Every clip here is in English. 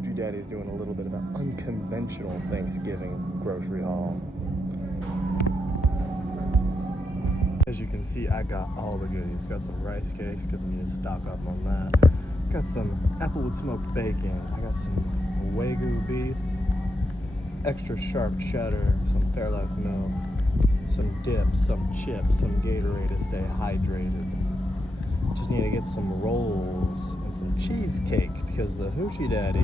Hoochie Daddy is doing a little bit of an unconventional Thanksgiving grocery haul. As you can see, I got all the goodies. Got some rice cakes because I need to stock up on that. Got some applewood smoked bacon. I got some Wagyu beef, extra sharp cheddar, some Fairlife milk, some dip, some chips, some Gatorade to stay hydrated. Just need to get some rolls and some cheesecake because the Hoochie Daddy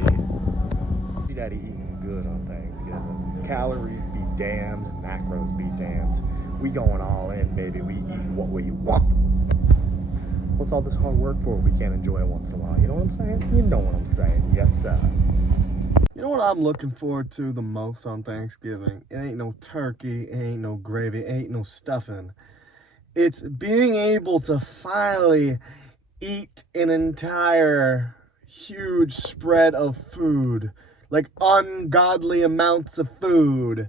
eating good on Thanksgiving. Calories be damned, macros be damned. We going all in, baby. We eat what we want. What's all this hard work for? We can't enjoy it once in a while. You know what I'm saying? You know what I'm saying. Yes, sir. You know what I'm looking forward to the most on Thanksgiving? It ain't no turkey, it ain't no gravy, it ain't no stuffing. It's being able to finally eat an entire huge spread of food, like ungodly amounts of food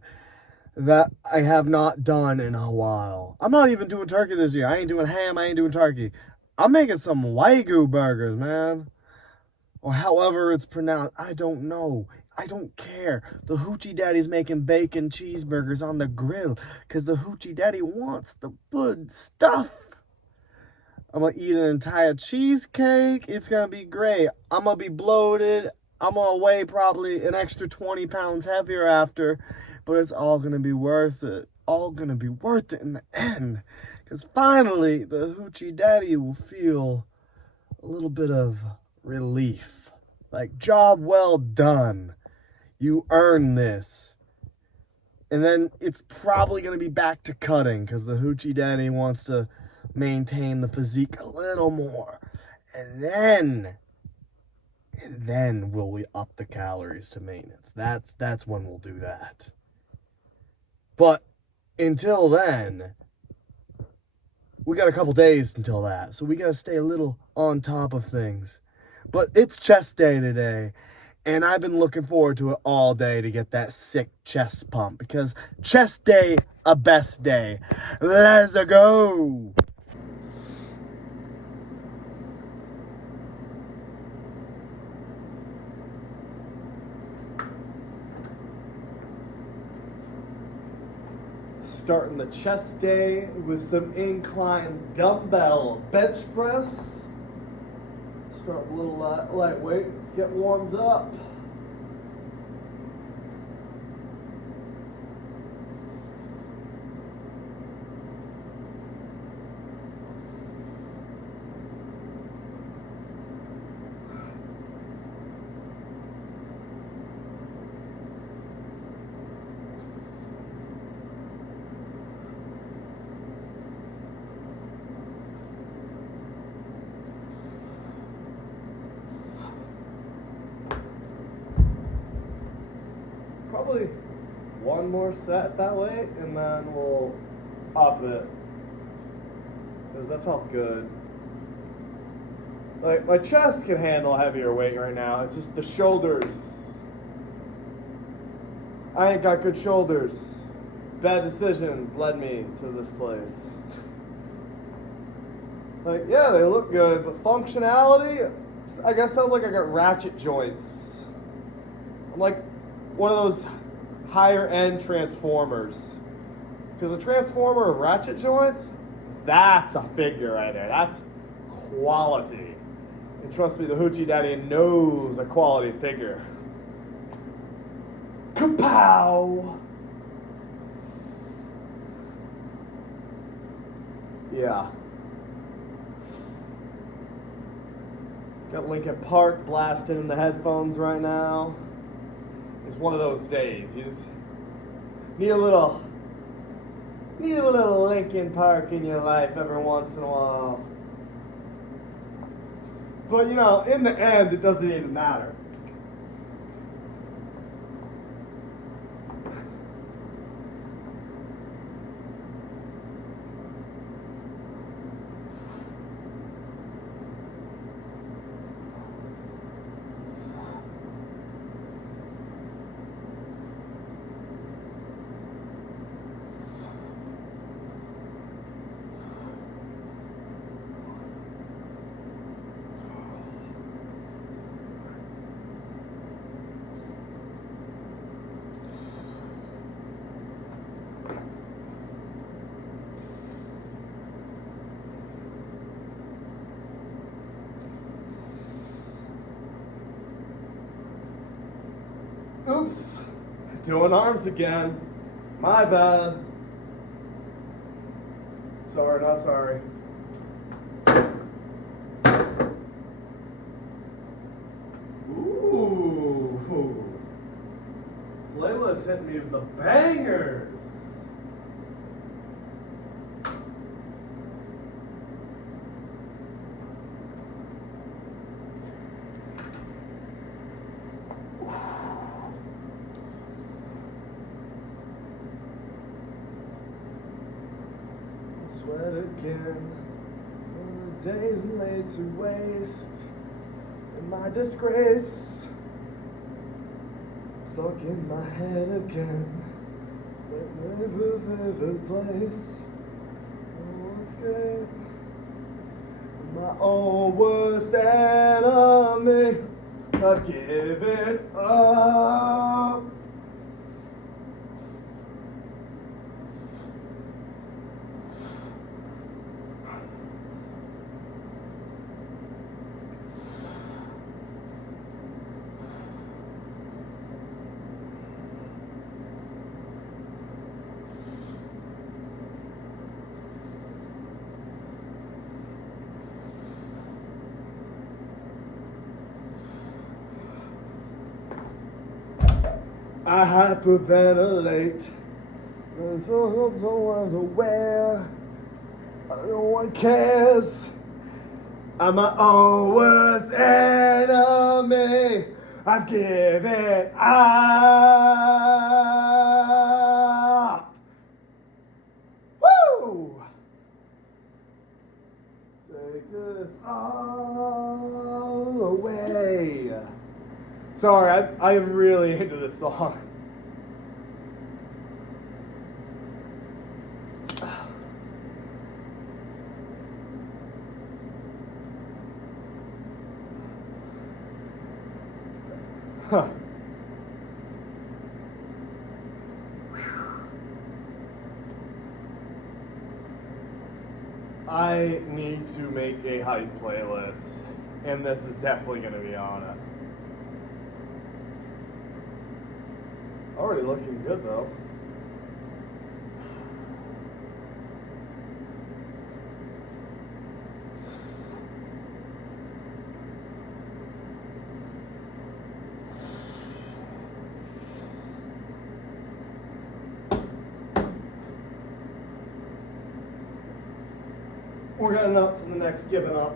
that I have not done in a while. I'm not even doing turkey this year. I ain't doing ham, I ain't doing turkey. I'm making some Wagyu burgers, man. Or however it's pronounced. I don't know. I don't care. The Hoochie Daddy's making bacon cheeseburgers on the grill because the Hoochie Daddy wants the good stuff. I'm going to eat an entire cheesecake. It's going to be great. I'm going to be bloated. I'm going to weigh probably an extra 20 pounds heavier after. But it's all going to be worth it. All going to be worth it in the end. Because finally, the Hoochie Daddy will feel a little bit of relief. Like, job well done. You earned this. And then it's probably going to be back to cutting because the Hoochie Daddy wants to maintain the physique a little more. And then will we up the calories to maintenance. That's when we'll do that. But until then, we got a couple days until that. So we got to stay a little on top of things. But it's chest day today. And I've been looking forward to it all day to get that sick chest pump. Because chest day, a best day. Let's go. Starting the chest day with some incline dumbbell bench press. Start a little lightweight to get warmed up. Probably one more set that way, and then we'll up it. Because that felt good. Like, my chest can handle heavier weight right now. It's just the shoulders. I ain't got good shoulders. Bad decisions led me to this place. Like, yeah, they look good, but functionality, I guess sounds like I got ratchet joints. I'm like one of those higher end transformers. Because a transformer of ratchet joints, that's a figure right there. That's quality. And trust me, the Hoochie Daddy knows a quality figure. Kapow! Yeah. Got Linkin Park blasting in the headphones right now. It's one of those days. You just need a little Linkin Park in your life every once in a while. But you know, in the end, it doesn't even matter. Oops, doing arms again. My bad. Sorry, not sorry. Ooh, Layla's hitting me with the bangers. Sweat again, the days laid to waste, and my disgrace stuck in my head again. It's like never, never place. Oh, escape. My own worst enemy, I've given up. I hyperventilate. No one's aware. No one cares. I'm my own worst enemy. I've given up. Woo! Take this all away. Sorry, I am really into this song. Huh. I need to make a hype playlist, and this is definitely going to be on it. Already looking good though. We're getting up to the next giving up.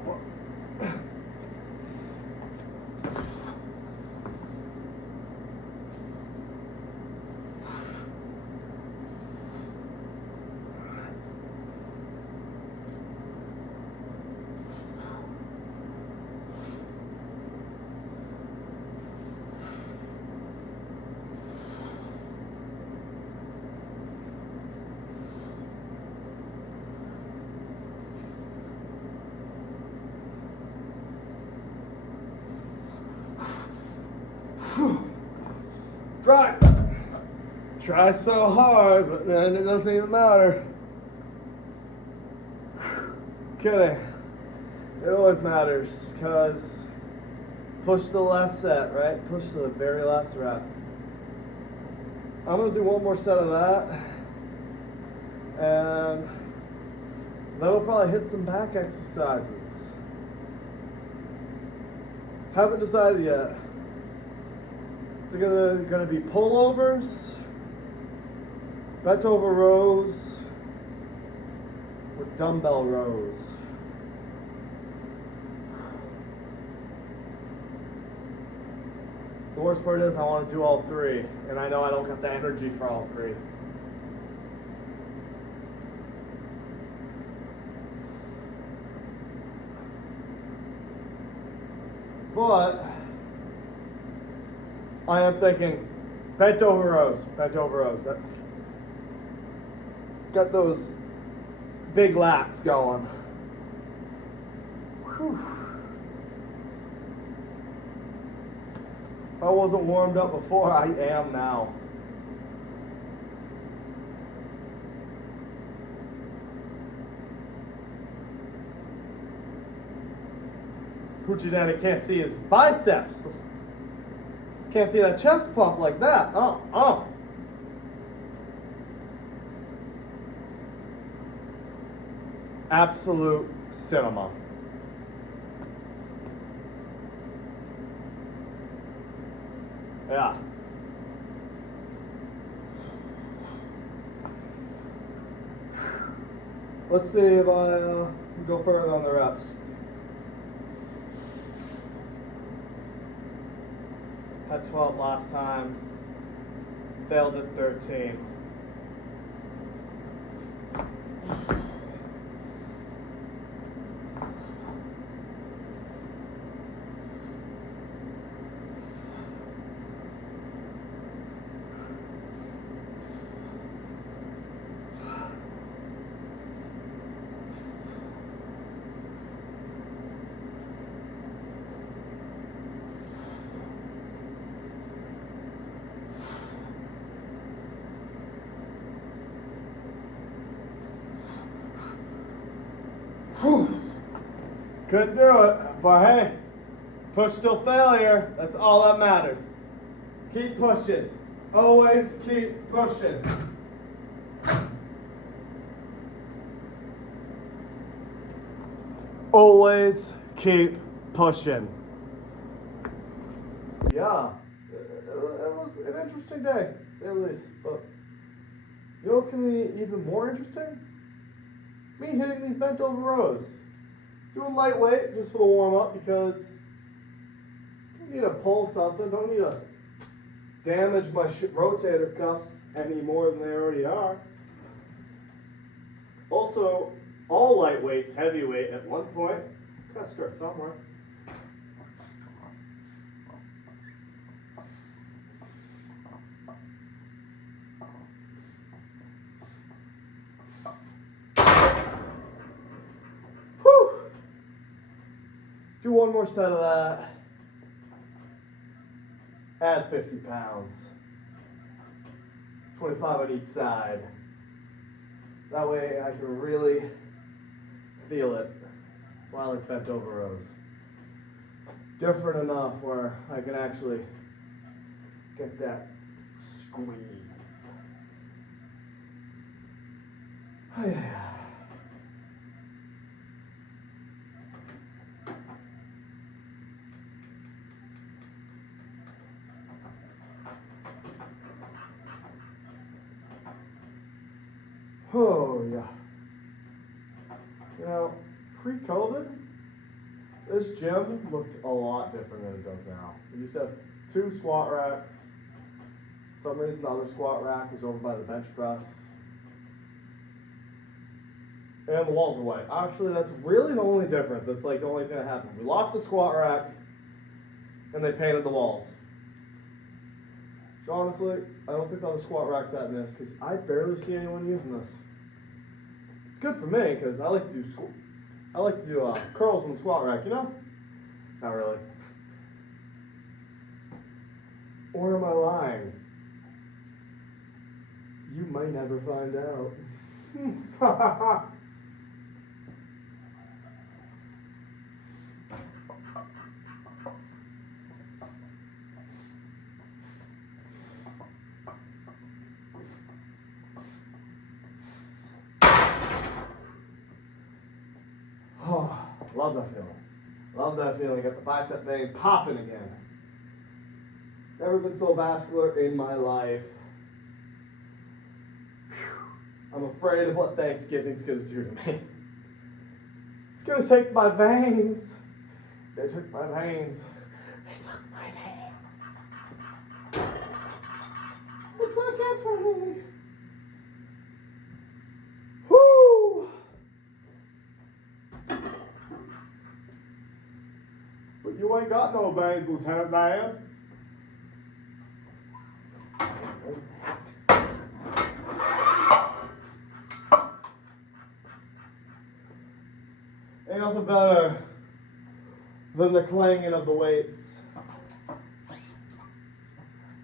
Try so hard, but then it doesn't even matter. Kidding. It always matters, because push the last set, right? Push to the very last rep. I'm going to do one more set of that, and that'll probably hit some back exercises. Haven't decided yet. It's gonna be pullovers, bent over rows, or dumbbell rows. The worst part is I want to do all three, and I know I don't got the energy for all three. But I am thinking bent over rows. Got those big lats going. Whew. If I wasn't warmed up before, I am now. Hoochie Daddy can't see his biceps. Can't see that chest pump like that. Oh. Absolute cinema. Yeah. Let's see if I go further on the reps. Had 12 last time. Failed at 13. Couldn't do it, but hey, push till failure. That's all that matters. Keep pushing. Always keep pushing. Always keep pushing. Yeah, it was an interesting day, to say the least. But you know what's going to be even more interesting? Me hitting these bent over rows. Doing lightweight just for the warm up because don't need to pull something, don't need to damage my rotator cuffs any more than they already are. Also, all lightweight's heavyweight at one point. Gotta start somewhere. Do one more set of that. Add 50 pounds. 25 on each side. That way I can really feel it. That's why I like bent over rows. Different enough where I can actually get that squeeze. Oh, yeah. Oh, yeah. You know, pre-COVID, this gym looked a lot different than it does now. We used to have 2 squat racks. For some reason, the other squat rack was over by the bench press. And the walls were white. Actually, that's really the only difference. That's like the only thing that happened. We lost the squat rack, and they painted the walls. So honestly, I don't think the other squat rack's that missed because I barely see anyone using this. It's good for me because I like to do curls on the squat rack, you know? Not really. Or am I lying? You might never find out. Love that feeling. Love that feeling. Got the bicep vein popping again. Never been so vascular in my life. Whew. I'm afraid of what Thanksgiving's going to do to me. It's going to take my veins. They took my veins. They took my veins. They took it from me. Whoo! But you ain't got no veins, Lieutenant Dan. Ain't nothing better than the clanging of the weights,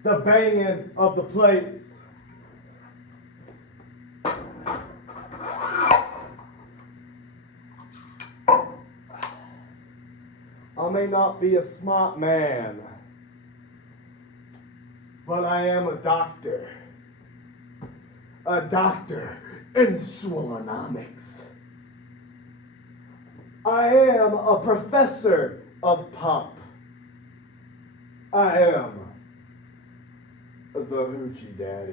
the banging of the plates. I may not be a smart man, but I am a doctor. A doctor in swillonomics. I am a professor of pump. I am the Hoochie Daddy.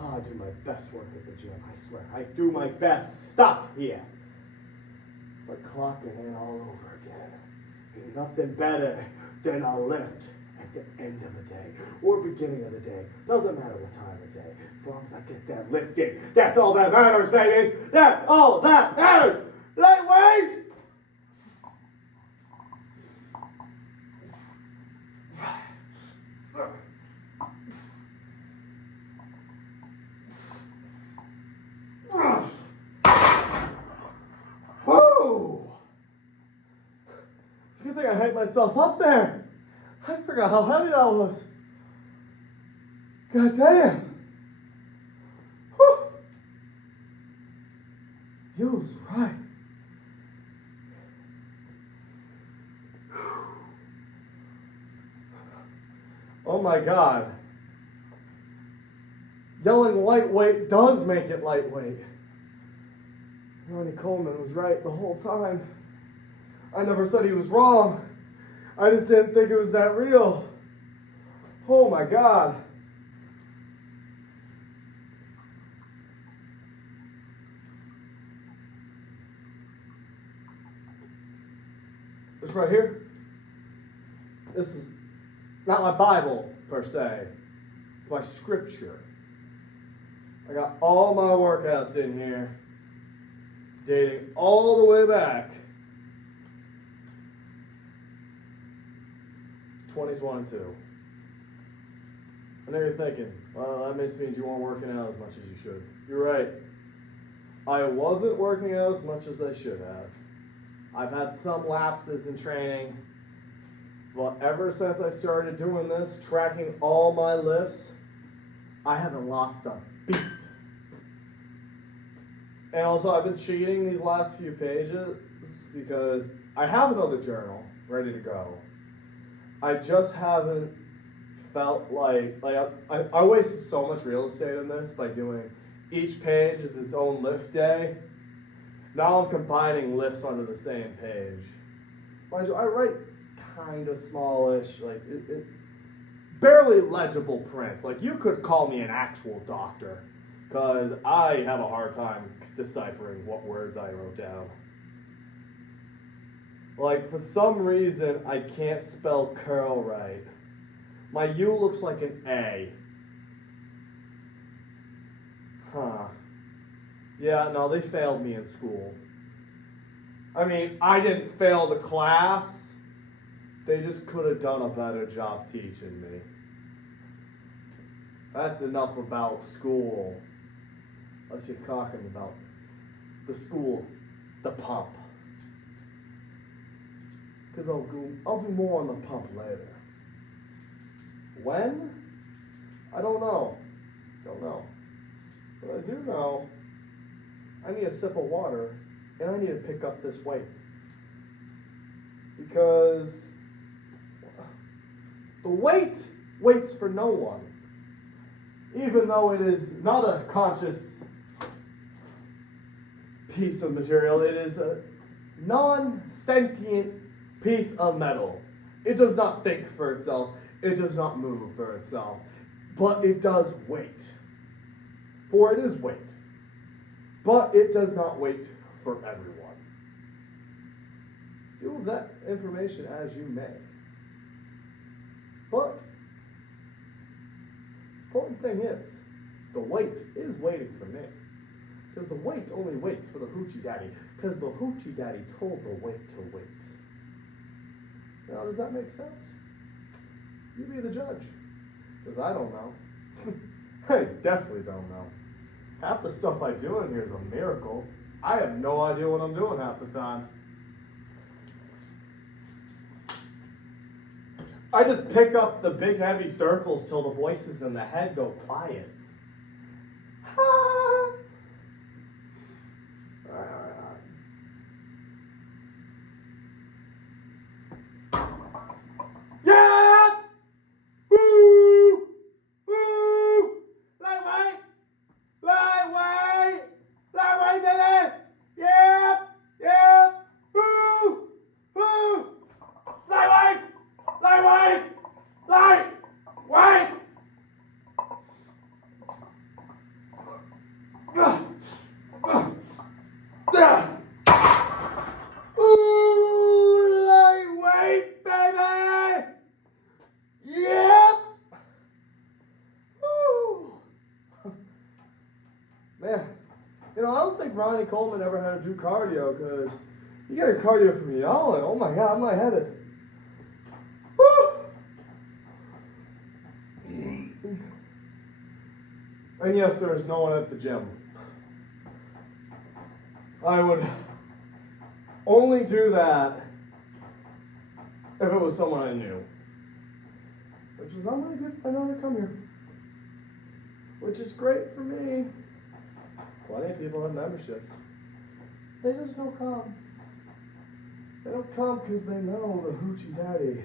Oh, I do my best work at the gym, I swear. I do my best. Stop here. It's like clocking in all over again. There's nothing better than a lift at the end of the day or beginning of the day. Doesn't matter what time of day. As long as I get that lift in. That's all that matters, baby. That's all that matters. Lightweight! Whoa! It's a good thing I hyped myself up there. I forgot how heavy that was. God damn. Whew. Feels right. Oh my God. Yelling lightweight does make it lightweight. Ronnie Coleman was right the whole time. I never said he was wrong. I just didn't think it was that real. Oh my God. This right here, this is not my Bible per se. It's my scripture. I got all my workouts in here, dating all the way back 2022. I know you're thinking, well, that means you weren't working out as much as you should. You're right. I wasn't working out as much as I should have. I've had some lapses in training, but ever since I started doing this, tracking all my lifts, I haven't lost a beat. And also, I've been cheating these last few pages because I have another journal ready to go. I just haven't felt like I wasted so much real estate in this by doing each page is its own lift day. Now I'm combining lifts onto the same page. Mind you, I write kind of smallish, like it barely legible print. Like you could call me an actual doctor, because I have a hard time deciphering what words I wrote down. Like for some reason I can't spell curl right. My U looks like an A. Huh. Yeah, no, they failed me in school. I mean, I didn't fail the class. They just could have done a better job teaching me. That's enough about school. Unless you're talking about the school, the pump. Because I'll do more on the pump later. When? I don't know. Don't know. But I do know I need a sip of water and I need to pick up this weight. Because the weight waits for no one. Even though it is not a conscious piece of material, it is a non-sentient piece of metal. It does not think for itself. It does not move for itself. But it does wait. For it is weight. But it does not wait for everyone. Do with that information as you may. But the important thing is, the wait is waiting for me. Because the wait only waits for the Hoochie Daddy. Because the Hoochie Daddy told the wait to wait. Now, does that make sense? You be the judge. Because I don't know. I definitely don't know. Half the stuff I do in here is a miracle. I have no idea what I'm doing half the time. I just pick up the big heavy circles till the voices in the head go quiet. Yeah! Ronnie Coleman ever had to do cardio, because you get a cardio from yelling. Oh my God, I'm lightheaded. Woo! And yes, there is no one at the gym. I would only do that if it was someone I knew. Which is, I'm going to get another come here. Which is great for me. Plenty of people have memberships. They just don't come. They don't come because they know the Hoochie Daddy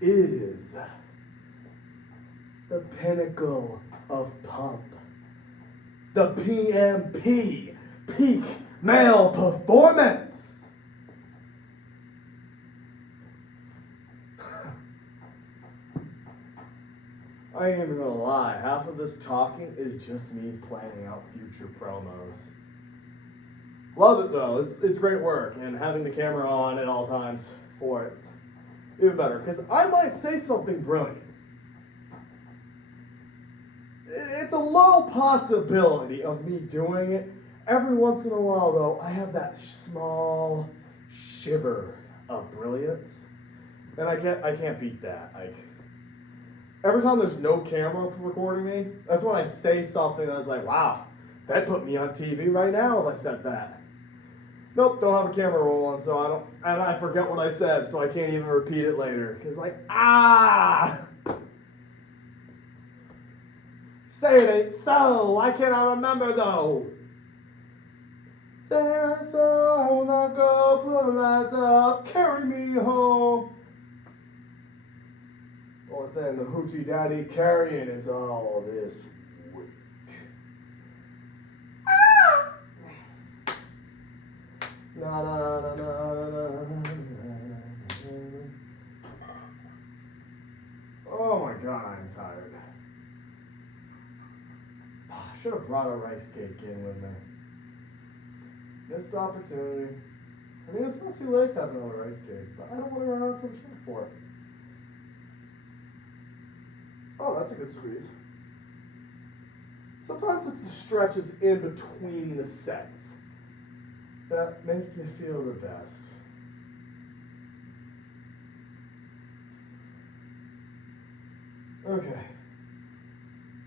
is the pinnacle of pump. The PMP, peak male performance. I ain't even gonna lie, half of this talking is just me planning out future promos. Love it though, it's great work, and having the camera on at all times for it, even better, because I might say something brilliant. It's a low possibility of me doing it. Every once in a while though, I have that small shiver of brilliance, and I can't beat that. Like, every time there's no camera recording me, that's when I say something that's like, wow, that put me on TV right now if I said that. Nope, don't have a camera rolling, so I forget what I said, so I can't even repeat it later. Cause like, say it ain't so, why can't I remember though? Say it ain't so, I will not go, put the lights off, carry me home. Only thing the Hoochie Daddy carrying is all this weight. Na na na na na na. Oh my God, I'm tired. I should have brought a rice cake in with me. Missed opportunity. I mean, it's not too late to have another rice cake, but I don't want to run out of shit for it. Oh, that's a good squeeze. Sometimes it's the stretches in between the sets that make you feel the best. Okay.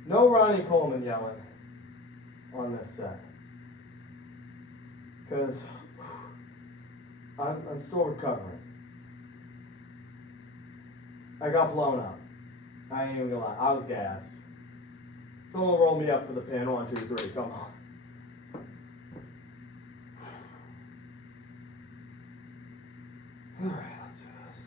No Ronnie Coleman yelling on this set. Because I'm still recovering. I got blown up. I ain't even gonna lie, I was gassed. Someone roll me up for the pin. 1, 2, 3, come on. Alright, let's do this.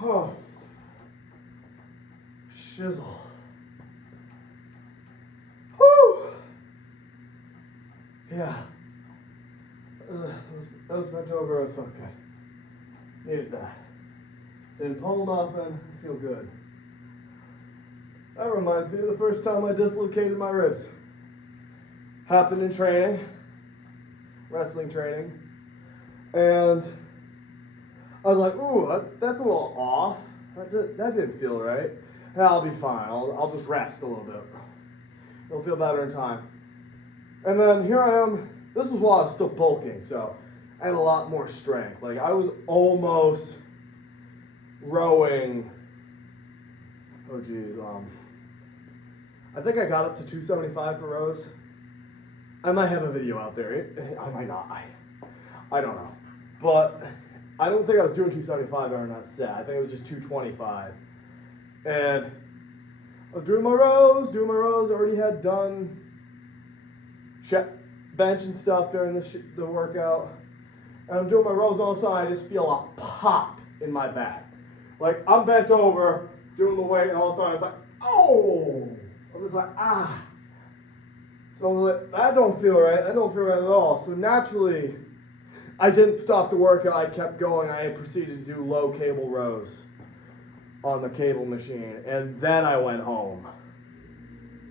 Oh, shizzle. Whew. Yeah. Those bent over was so good. Needed that. Didn't pull nothing. I feel good. That reminds me of the first time I dislocated my ribs. Happened in training, wrestling training, and I was like, ooh, that's a little off. That didn't feel right. Yeah, I'll be fine. I'll just rest a little bit. It'll feel better in time. And then here I am. This is while I was still bulking, so I had a lot more strength. Like, I was almost rowing. Oh, geez. I think I got up to 275 for rows. I might have a video out there. I might not. I don't know. But I don't think I was doing 275 during that set. I think it was just 225. And I was doing my rows. I already had done bench and stuff during the workout. And I'm doing my rows all the time. I just feel a pop in my back. Like, I'm bent over, doing the weight, and all of a sudden it's like, oh! I'm just like, ah. So I'm like, that don't feel right. That don't feel right at all. So naturally, I didn't stop the workout. I kept going. I proceeded to do low cable rows. on the cable machine, and then I went home.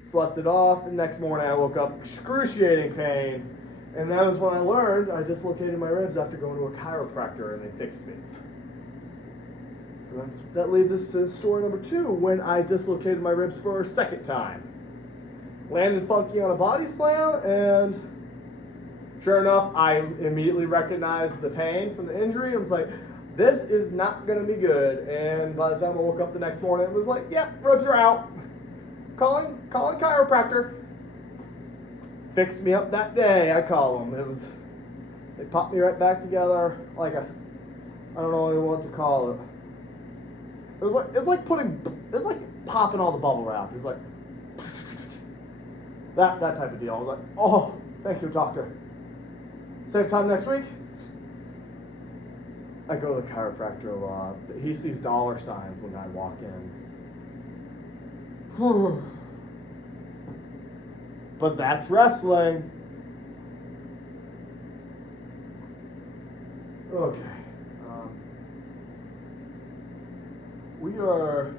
Slept it off, and next morning I woke up excruciating pain, and that was when I learned I dislocated my ribs after going to a chiropractor, and they fixed me. And that leads us to story number 2, when I dislocated my ribs for a second time. Landed funky on a body slam, and sure enough, I immediately recognized the pain from the injury. I was like, this is not going to be good. And by the time I woke up the next morning, it was like, yep, ribs are out. Calling chiropractor. Fixed me up that day, I call them. They popped me right back together like I don't know what to call it. It's like popping all the bubble wrap. It's like that type of deal. I was like, oh, thank you, doctor. Same time next week. I go to the chiropractor a lot. He sees dollar signs when I walk in. But that's wrestling. Okay. We are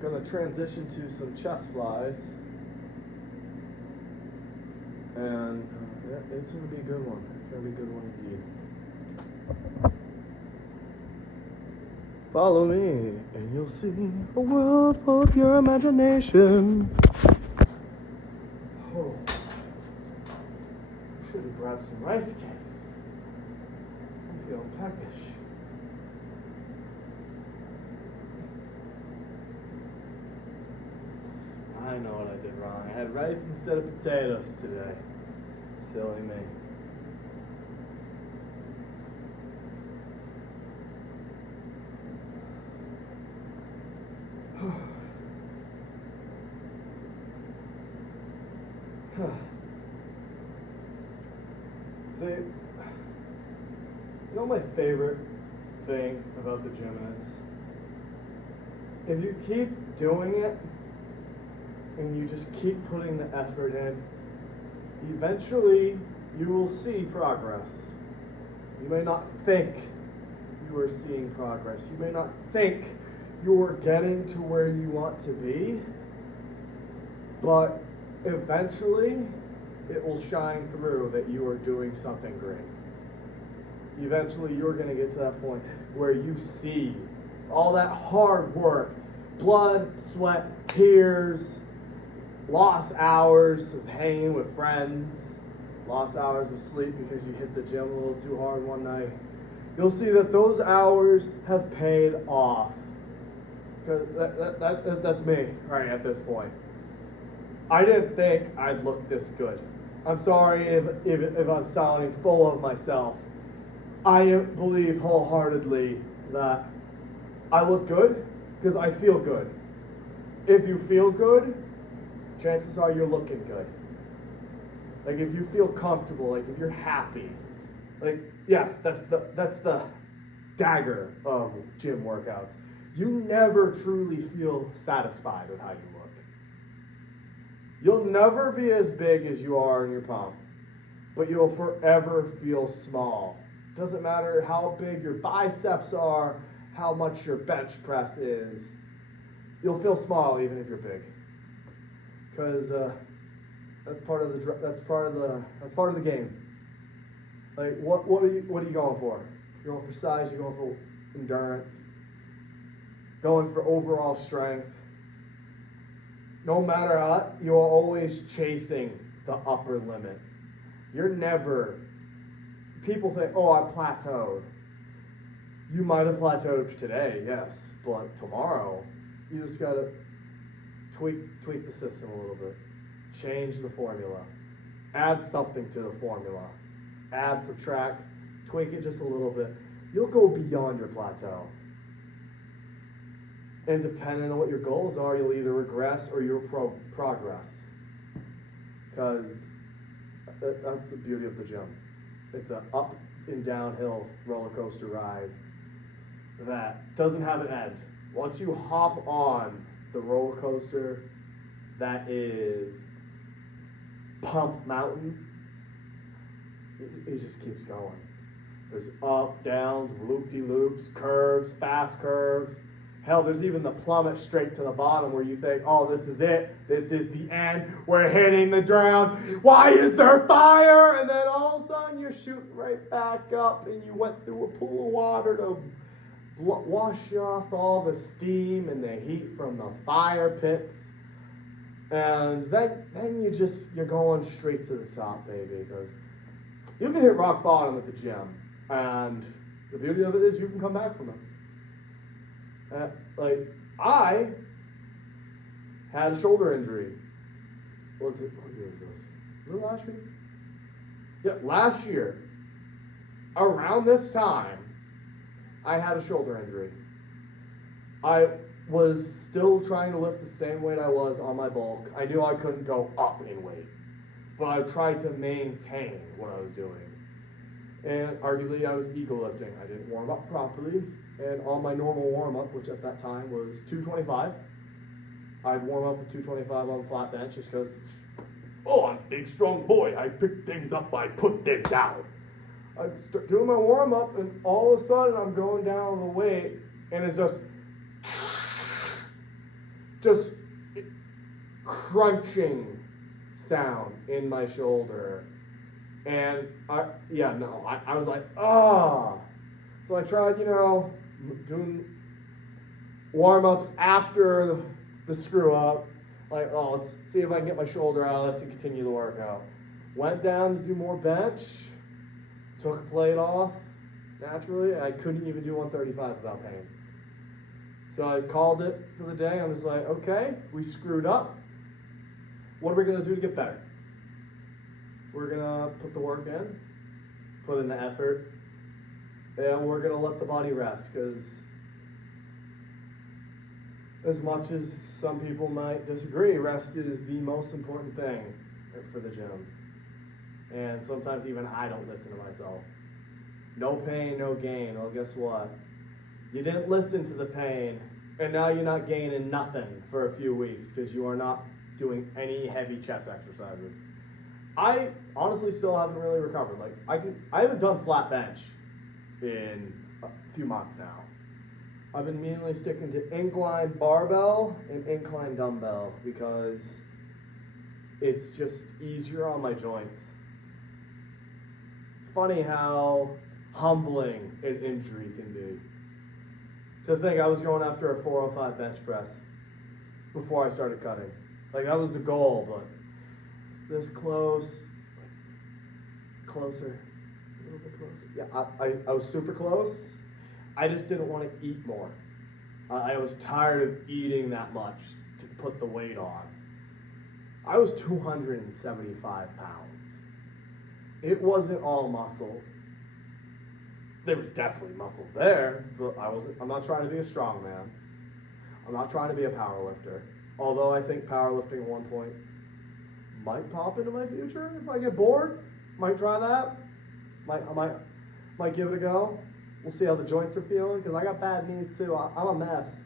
going to transition to some chest flies. And it's going to be a good one. It's going to be a good one indeed. Follow me, and you'll see a world full of pure imagination. Oh. Should have grabbed some rice cakes. I'm feeling peckish. I know what I did wrong. I had rice instead of potatoes today. Silly me. See, you know my favorite thing about the gym is? If you keep doing it, and you just keep putting the effort in, eventually you will see progress. You may not think you are seeing progress. You may not think you're getting to where you want to be, but eventually it will shine through that you are doing something great. Eventually you're going to get to that point where you see all that hard work, blood, sweat, tears, lost hours of hanging with friends, lost hours of sleep because you hit the gym a little too hard one night. You'll see that those hours have paid off. Because that's me right at this point. I didn't think I'd look this good. I'm sorry if I'm sounding full of myself. I believe wholeheartedly that I look good because I feel good. If you feel good, chances are you're looking good. Like if you feel comfortable, like if you're happy, like yes, that's the dagger of gym workouts. You never truly feel satisfied with how you look. You'll never be as big as you are in your pump, but you'll forever feel small. Doesn't matter how big your biceps are, how much your bench press is. You'll feel small even if you're big, because that's part of the game. Like what are you going for? You're going for size. You're going for endurance. Going for overall strength. No matter what, you're always chasing the upper limit. You're never. People think, oh, I plateaued. You might have plateaued today, yes, but tomorrow, you just gotta tweak the system a little bit. Change the formula. Add something to the formula. Add, subtract, tweak it just a little bit. You'll go beyond your plateau. And depending on what your goals are, you'll either regress or you'll progress. Because that's the beauty of the gym. It's an up and downhill roller coaster ride that doesn't have an end. Once you hop on the roller coaster that is Pump Mountain, it just keeps going. There's up, downs, loop-de-loops, curves, fast curves, Hell, there's even the plummet straight to the bottom where you think, oh, this is it. This is the end. We're hitting the ground. Why is there fire? And then all of a sudden you're shooting right back up and you went through a pool of water to wash off all the steam and the heat from the fire pits. And then you're going straight to the top, baby, because you can hit rock bottom at the gym. And the beauty of it is you can come back from it. I had a shoulder injury. What year was this? Was it last year? Yeah, last year. Around this time, I had a shoulder injury. I was still trying to lift the same weight I was on my bulk. I knew I couldn't go up in weight, but I tried to maintain what I was doing. And arguably, I was ego lifting. I didn't warm up properly. And on my normal warm-up, which at that time was 225, I'd warm up with 225 on the flat bench just because, I'm a big, strong boy. I pick things up, I put them down. I start doing my warm-up, and all of a sudden, I'm going down the weight, and it's just crunching sound in my shoulder. And I was like, So I tried, doing warm-ups after the screw up. Like, let's see if I can get my shoulder out of this and continue the workout. Went down to do more bench, took a plate off. Naturally, I couldn't even do 135 without pain. So I called it for the day. I was like, okay, we screwed up. What are we going to do to get better? We're going to put the work in, put in the effort, and we're going to let the body rest, because as much as some people might disagree, rest is the most important thing for the gym. And sometimes even I don't listen to myself. No pain, no gain. Well, guess what? You didn't listen to the pain, and now you're not gaining nothing for a few weeks because you are not doing any heavy chest exercises. I honestly still haven't really recovered. I haven't done flat bench in a few months now. I've been mainly sticking to incline barbell and incline dumbbell because it's just easier on my joints. It's funny how humbling an injury can be. To think I was going after a 405 bench press before I started cutting. That was the goal, but this close, closer, a little bit closer. Yeah, I was super close. I just didn't want to eat more. I was tired of eating that much to put the weight on. I was 275 pounds. It wasn't all muscle. There was definitely muscle there, but I'm not trying to be a strong man. I'm not trying to be a power lifter. Although I think powerlifting at one point might pop into my future if I get bored. Might try that. Might give it a go. We'll see how the joints are feeling, because I got bad knees too. I'm a mess.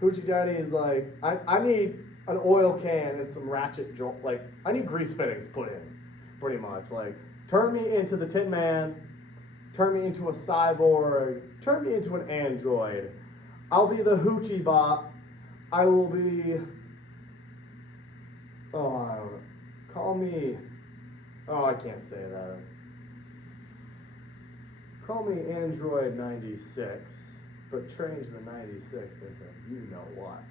Hoochie Daddy is I need an oil can and some ratchet joint. I need grease fittings put in, pretty much. Turn me into the Tin Man, turn me into a cyborg, turn me into an android. I'll be the Hoochie Bot. I will be, I don't know. Call me, I can't say that. Call me Android 96, but change the 96 into you know what.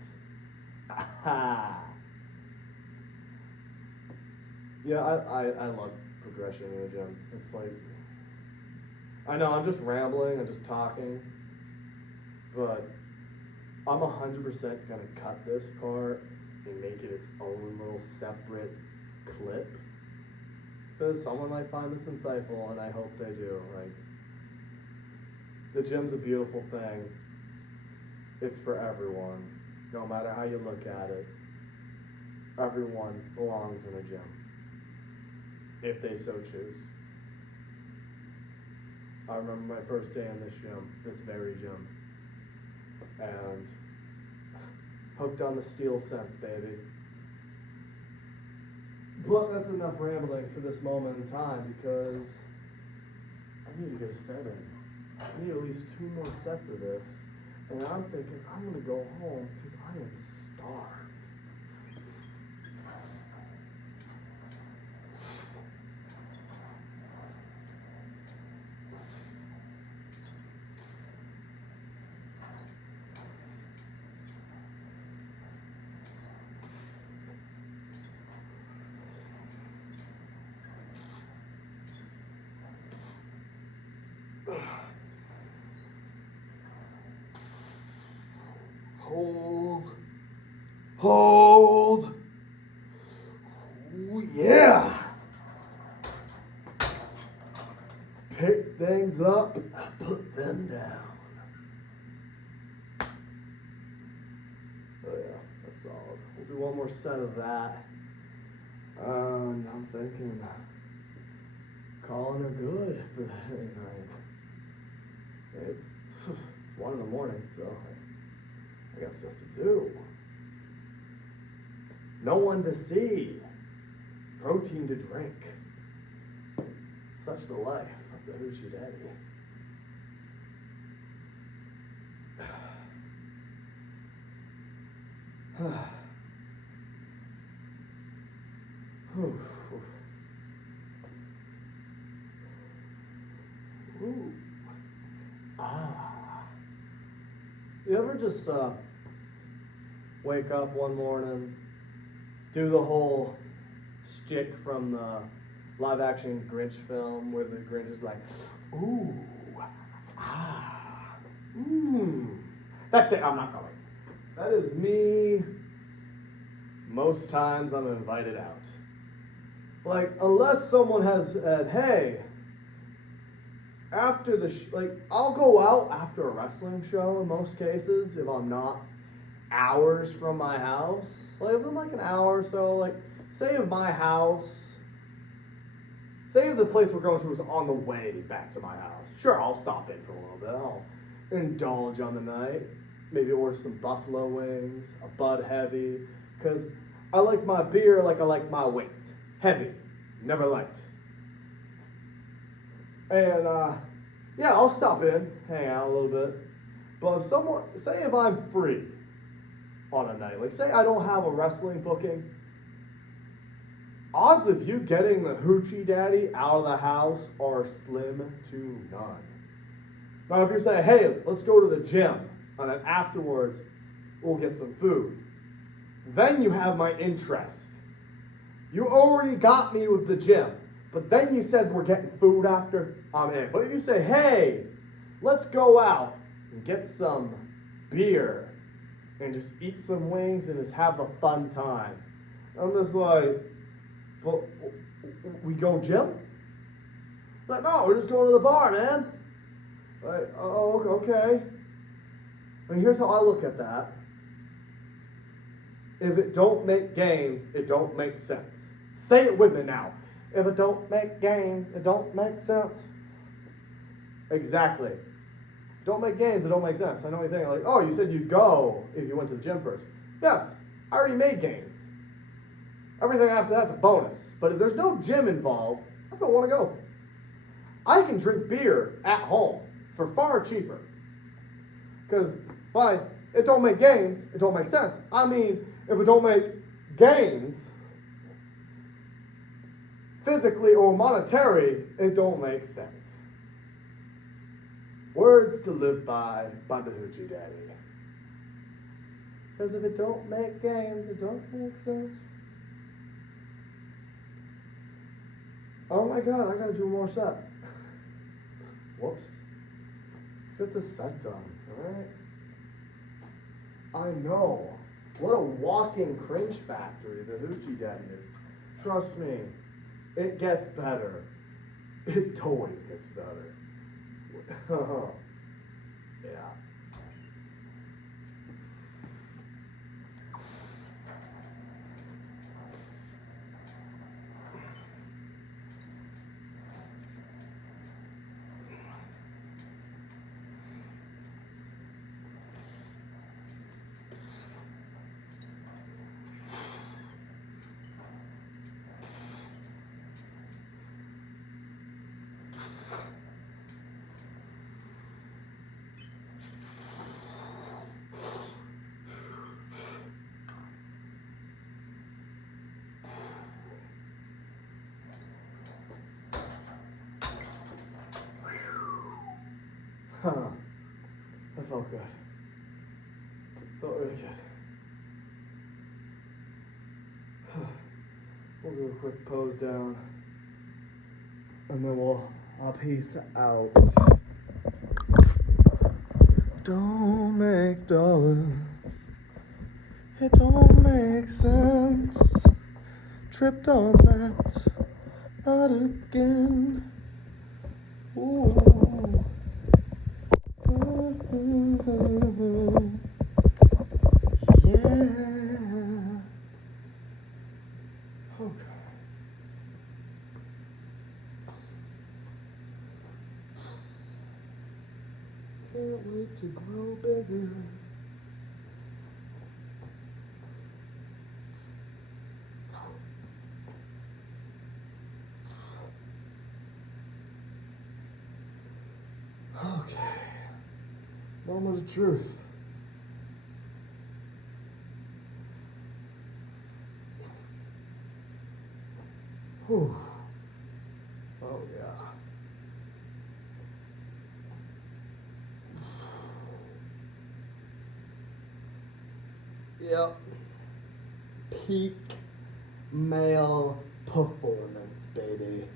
Aha! Yeah, I love progression in the gym. It's I know I'm just rambling, I'm just talking, but I'm 100% gonna cut this part and make it its own little separate clip, because someone might find this insightful, and I hope they do. The gym's a beautiful thing. It's for everyone, no matter how you look at it. Everyone belongs in a gym, if they so choose. I remember my first day in this gym, this very gym, and hooked on the steel sense, baby. But that's enough rambling for this moment in time, because I need to get a set in. I need at least 2 more sets of this, And I'm thinking, I'm gonna go home because I am starved. Hold. Hold. Ooh, yeah. Pick things up, put them down. Oh yeah, that's solid. We'll do one more set of that. And I'm thinking, calling her good for the night. It's 1 in the morning, so I got stuff to do. No one to see. Protein to drink. Such the life of the Hoochie Daddy. Ooh. Ah. You ever just wake up one morning, do the whole shtick from the live-action Grinch film where the Grinch is like, ooh, ah, that's it, I'm not going. That is me most times I'm invited out. Like, unless someone has said, hey, after the, I'll go out after a wrestling show in most cases if I'm not hours from my house. Like, if I'm like an hour or so, say if my house, say if the place we're going to is on the way back to my house. Sure, I'll stop in for a little bit. I'll indulge on the night. Maybe order some buffalo wings, a Bud Heavy, because I like my beer like I like my wings. Heavy, never light. And, yeah, I'll stop in, hang out a little bit. But if someone, say if I'm free on a night, say I don't have a wrestling booking, odds of you getting the Hoochie Daddy out of the house are slim to none. Now, if you're saying, hey, let's go to the gym, and then afterwards, we'll get some food, then you have my interest. You already got me with the gym, but then you said we're getting food after, I'm in. But if you say, hey, let's go out and get some beer and just eat some wings and just have a fun time, I'm just like, but we go gym? Like, no, we're just going to the bar, man. Like, oh, okay. I mean, here's how I look at that. If it don't make gains, it don't make sense. Say it with me now. If it don't make gains, it don't make sense. Exactly. Don't make gains, it don't make sense. I know you think, like, oh, you said you'd go if you went to the gym first. Yes, I already made gains. Everything after that's a bonus. But if there's no gym involved, I don't want to go. I can drink beer at home for far cheaper. Because it don't make gains, it don't make sense. I mean, if it don't make gains, physically or monetary, it don't make sense. Words to live by the Hoochie Daddy. Because if it don't make gains, it don't make sense. Oh my God, I gotta do more set. Whoops. Let's get the set done, alright? I know. What a walking cringe factory the Hoochie Daddy is. Trust me, it gets better. It always gets better. Yeah. Huh. That felt good. Felt really good. We'll do a quick pose down. And then I'll peace out. Don't make dollars. It don't make sense. Tripped on that. Not again. Ooh. Ooh. Yeah. Okay. Can't wait to grow bigger. Okay. Moment of truth. Whew. Oh yeah. Yep. Peak male performance, baby.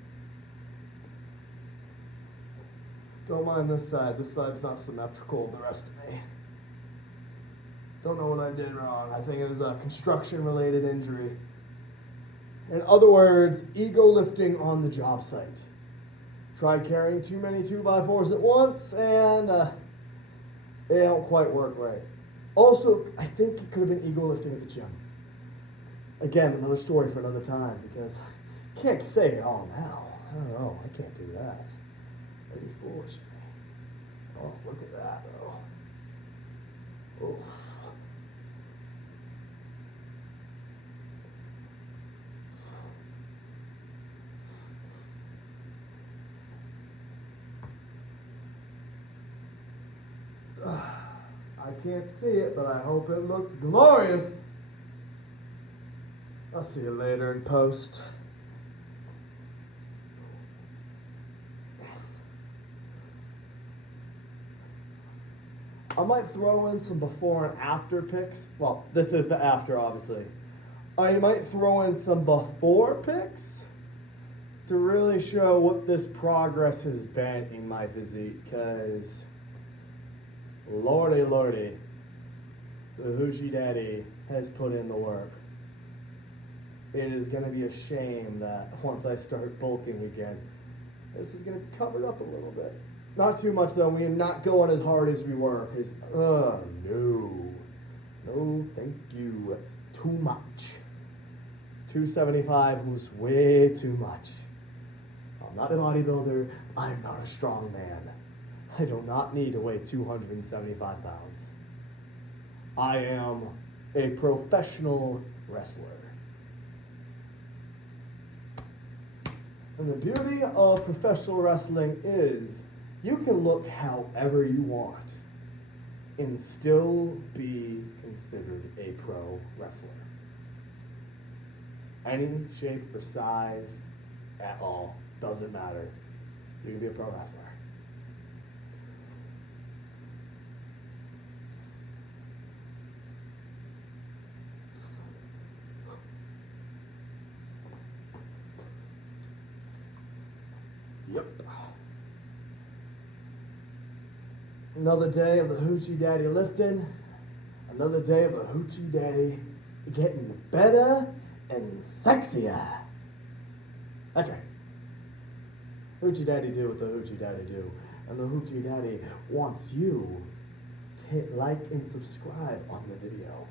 Don't mind this side. This side's not symmetrical with the rest of me. Don't know what I did wrong. I think it was a construction-related injury. In other words, ego lifting on the job site. Tried carrying too many 2x4s at once, and they don't quite work right. Also, I think it could have been ego lifting at the gym. Again, another story for another time, because I can't say it all now. I don't know, I can't do that. That'd be foolish of me. Oh, look at that, though. Oof. I can't see it, but I hope it looks glorious. I'll see you later in post. I might throw in some before and after pics. Well, this is the after, obviously. I might throw in some before pics to really show what this progress has been in my physique, because lordy, the Hoochie Daddy has put in the work. It is going to be a shame that once I start bulking again, this is going to be covered up a little bit. Not too much though. We are not going as hard as we were, because no, thank you. That's too much. 275 was way too much. I'm not a bodybuilder. I'm not a strong man. I do not need to weigh 275 pounds. I am a professional wrestler. And the beauty of professional wrestling is you can look however you want and still be considered a pro wrestler. Any shape or size at all, doesn't matter. You can be a pro wrestler. Yep. Another day of the Hoochie Daddy lifting. Another day of the Hoochie Daddy getting better and sexier. That's right. Hoochie Daddy do what the Hoochie Daddy do. And the Hoochie Daddy wants you to hit like and subscribe on the video.